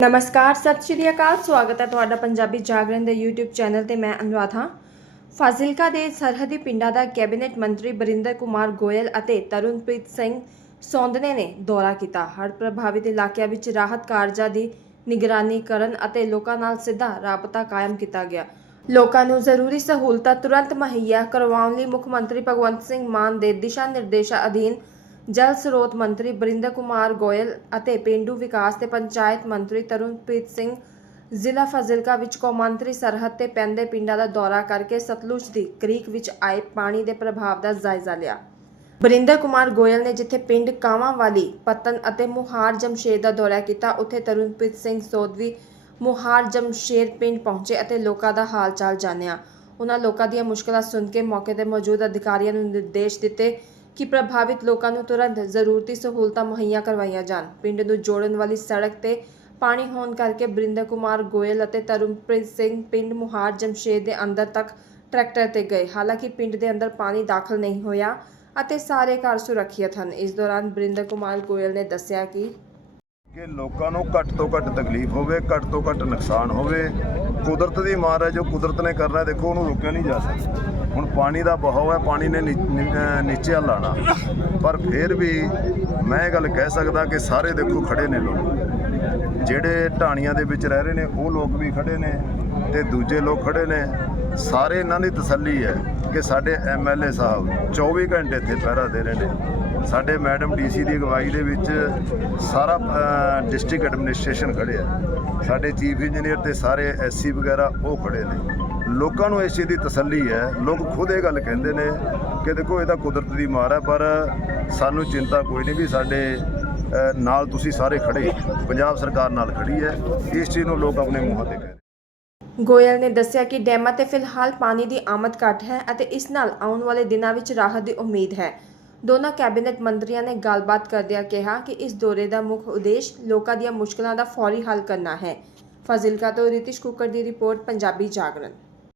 ਨਮਸਕਾਰ, ਸਤਿ ਸ਼੍ਰੀ ਅਕਾਲ, ਸਵਾਗਤ ਹੈ ਤੁਹਾਡਾ ਪੰਜਾਬੀ ਜਾਗਰਣ ਦੇ YouTube ਚੈਨਲ ਤੇ ਮੈਂ ਅਨੁਰਾਧ। ਹਾਂ ਫਾਜ਼ਿਲਕਾ ਦੇ ਸਰਹੱਦੀ ਪਿੰਡਾਂ ਦਾ ਕੈਬਨਿਟ ਮੰਤਰੀ ਬਰਿੰਦਰ ਕੁਮਾਰ ਗੋਇਲ ਅਤੇ ਤਰੁਣਪ੍ਰੀਤ ਸਿੰਘ ਸੌਂਦਨੇ ਨੇ ਦੌਰਾ ਕੀਤਾ। ਹੜ੍ਹ ਪ੍ਰਭਾਵਿਤ ਇਲਾਕਿਆਂ ਵਿੱਚ ਰਾਹਤ ਕਾਰਜਾਂ ਦੀ ਨਿਗਰਾਨੀ ਕਰਨ ਅਤੇ ਲੋਕਾਂ ਨਾਲ ਸਿੱਧਾ ਰਾਬਤਾ ਕਾਇਮ ਕੀਤਾ ਗਿਆ। ਲੋਕਾਂ ਨੂੰ ਜ਼ਰੂਰੀ ਸਹੂਲਤਾਂ ਤੁਰੰਤ ਮੁਹੱਈਆ ਕਰਵਾਉਣ ਲਈ ਮੁੱਖ ਮੰਤਰੀ ਭਗਵੰਤ ਸਿੰਘ ਮਾਨ ਦੇ ਦਿਸ਼ਾ ਨਿਰਦੇਸ਼ਾਂ ਅਧੀਨ ਜਲ ਸਰੋਤ ਮੰਤਰੀ ਬਰਿੰਦਰ ਕੁਮਾਰ ਗੋਇਲ ਅਤੇ ਪਿੰਡੂ ਵਿਕਾਸ ਤੇ ਪੰਚਾਇਤ ਮੰਤਰੀ ਤਰੁਣਪ੍ਰੀਤ ਸਿੰਘ ਜ਼ਿਲ੍ਹਾ ਫਾਜ਼ਿਲਕਾ ਵਿੱਚ ਕੌਮਾਂਤਰੀ ਸਰਹੱਦ ਤੇ ਪੈਂਦੇ ਪਿੰਡਾਂ ਦਾ ਦੌਰਾ ਕਰਕੇ ਸਤਲੁਜ ਦੀ ਕ੍ਰੀਕ ਵਿੱਚ ਆਏ ਪਾਣੀ ਦੇ ਪ੍ਰਭਾਵ ਦਾ ਜਾਇਜ਼ਾ ਲਿਆ। ਬਰਿੰਦਰ ਕੁਮਾਰ ਗੋਇਲ ਨੇ ਜਿੱਥੇ ਪਿੰਡ ਕਾਵਾਂ ਵਾਲੀ ਪਤਨ ਅਤੇ ਮੁਹਾਰ ਜਮਸ਼ੇਦ ਦਾ ਦੌਰਾ ਕੀਤਾ, ਉੱਥੇ ਤਰੁਣਪ੍ਰੀਤ ਸਿੰਘ ਸੋਧਵੀ, ਮੁਹਾਰ ਜਮਸ਼ੇਦ ਪਿੰਡ ਪਹੁੰਚੇ ਅਤੇ ਲੋਕਾਂ ਦਾ ਹਾਲ ਚਾਲ ਜਾਣਿਆ। ਉਹਨਾਂ ਲੋਕਾਂ ਦੀਆਂ ਮੁਸ਼ਕਲਾਂ ਸੁਣ ਕੇ ਮੌਕੇ ਤੇ ਮੌਜੂਦ ਅਧਿਕਾਰੀਆਂ ਨੂੰ ਨਿਰਦੇਸ਼ ਦਿੱਤੇ ਕਿ ਪ੍ਰਭਾਵਿਤ ਲੋਕਾਂ ਨੂੰ ਤੁਰੰਤ ਜ਼ਰੂਰਤੀ ਸਹੂਲਤਾਂ ਮੁਹੱਈਆ ਕਰਵਾਈਆਂ ਜਾਣ। ਪਿੰਡ ਨੂੰ ਜੋੜਨ ਵਾਲੀ ਸੜਕ ਤੇ ਪਾਣੀ ਹੋਣ ਕਰਕੇ ਬਰਿੰਦਰ ਕੁਮਾਰ ਗੋਇਲ ਅਤੇ ਤਰੁਣਪ੍ਰੀਤ ਸਿੰਘ ਪਿੰਡ ਮੁਹਾਰ ਜਮਸ਼ੇਦ ਦੇ ਅੰਦਰ ਤੱਕ ਟਰੈਕਟਰ ਤੇ ਗਏ। ਹਾਲਾਂਕਿ ਪਿੰਡ ਦੇ ਅੰਦਰ ਪਾਣੀ ਦਾਖਲ ਨਹੀਂ ਹੋਇਆ ਅਤੇ ਸਾਰੇ ਘਰ ਸੁਰੱਖਿਅਤ ਹਨ। ਇਸ ਦੌਰਾਨ ਬਰਿੰਦਰ ਕੁਮਾਰ ਗੋਇਲ ਨੇ ਦੱਸਿਆ ਕਿ ਕਿ ਲੋਕਾਂ ਨੂੰ ਘੱਟ ਤੋਂ ਘੱਟ ਤਕਲੀਫ ਹੋਵੇ, ਘੱਟ ਤੋਂ ਘੱਟ ਨੁਕਸਾਨ ਹੋਵੇ। ਕੁਦਰਤ ਦੀ ਮਾਰ ਹੈ, ਜੋ ਕੁਦਰਤ ਨੇ ਕਰਨਾ ਦੇਖੋ ਉਹਨੂੰ ਰੋਕਿਆ ਨਹੀਂ ਜਾ ਸਕਦਾ। ਹੁਣ ਪਾਣੀ ਦਾ ਬਹਾਅ ਹੈ, ਪਾਣੀ ਨੇ ਨੀ- ਨੀ- ਨੀਚੇ ਵੱਲ ਆਉਣਾ। ਪਰ ਫਿਰ ਵੀ ਮੈਂ ਇਹ ਗੱਲ ਕਹਿ ਸਕਦਾ ਕਿ ਸਾਰੇ ਦੇਖੋ ਖੜੇ ਨੇ ਲੋਕ। ਜਿਹੜੇ ਢਾਣੀਆਂ ਦੇ ਵਿੱਚ ਰਹਿ ਰਹੇ ਨੇ, ਉਹ ਲੋਕ ਵੀ ਖੜੇ ਨੇ ਤੇ ਦੂਜੇ ਲੋਕ ਖੜੇ ਨੇ। ਸਾਰੇ ਇਹਨਾਂ ਦੀ ਤਸੱਲੀ ਹੈ ਕਿ ਸਾਡੇ ਐਮਐਲਏ ਸਾਹਿਬ 24 ਘੰਟੇ ਇੱਥੇ ਪਹਿਰਾ ਦੇ ਰਹੇ ਨੇ। ਸਾਡੇ ਮੈਡਮ ਡੀਸੀ ਦੀ ਅਗਵਾਈ ਦੇ ਵਿੱਚ ਸਾਰਾ ਡਿਸਟ੍ਰਿਕਟ ਐਡਮਿਨਿਸਟ੍ਰੇਸ਼ਨ ਖੜਿਆ ਸਾਡੇ ਚੀਫ ਇੰਜੀਨੀਅਰ ਤੇ ਸਾਰੇ ਐਸਸੀ ਵਗੈਰਾ ਉਹ ਖੜੇ ਨੇ। ਲੋਕਾਂ ਨੂੰ ਇਸ ਚੀਜ਼ ਦੀ ਤਸੱਲੀ ਹੈ। ਲੋਕ ਖੁਦ ਇਹ ਗੱਲ ਕਹਿੰਦੇ ਨੇ ਕਿ ਦੇਖੋ ਇਹ ਤਾਂ ਕੁਦਰਤ ਦੀ ਮਾਰ ਹੈ, ਪਰ ਸਾਨੂੰ ਚਿੰਤਾ ਕੋਈ ਨਹੀਂ ਵੀ ਸਾਡੇ ਨਾਲ ਤੁਸੀਂ ਸਾਰੇ ਖੜੇ ਪੰਜਾਬ ਸਰਕਾਰ ਨਾਲ ਖੜੀ ਹੈ। ਇਸ ਚੀਜ਼ ਨੂੰ ਲੋਕ ਆਪਣੇ ਮੂੰਹਾਂ ਤੇ ਕਹਿ ਗੋਇਲ ਨੇ ਦੱਸਿਆ ਕਿ ਡੈਮਾਂ ਤੇ ਫਿਲਹਾਲ ਪਾਣੀ ਦੀ ਆਮਦ ਘੱਟ ਹੈ ਅਤੇ ਇਸ ਨਾਲ ਆਉਣ ਵਾਲੇ ਦਿਨਾਂ ਵਿੱਚ ਰਾਹਤ ਦੀ ਉਮੀਦ ਹੈ। ਦੋਨਾਂ ਕੈਬਨਿਟ ਮੰਤਰੀਆਂ ਨੇ ਗੱਲਬਾਤ ਕਰਦਿਆਂ ਕਿਹਾ ਕਿ ਇਸ ਦੌਰੇ ਦਾ ਮੁੱਖ ਉਦੇਸ਼ ਲੋਕਾਂ ਦੀਆਂ ਮੁਸ਼ਕਲਾਂ ਦਾ ਫੌਰੀ ਹੱਲ ਕਰਨਾ ਹੈ। ਫਾਜ਼ਿਲਕਾ ਤੋਂ ਰਿਤਿਸ਼ ਕੁੱਕਰ ਦੀ ਰਿਪੋਰਟ, ਪੰਜਾਬੀ ਜਾਗਰਣ।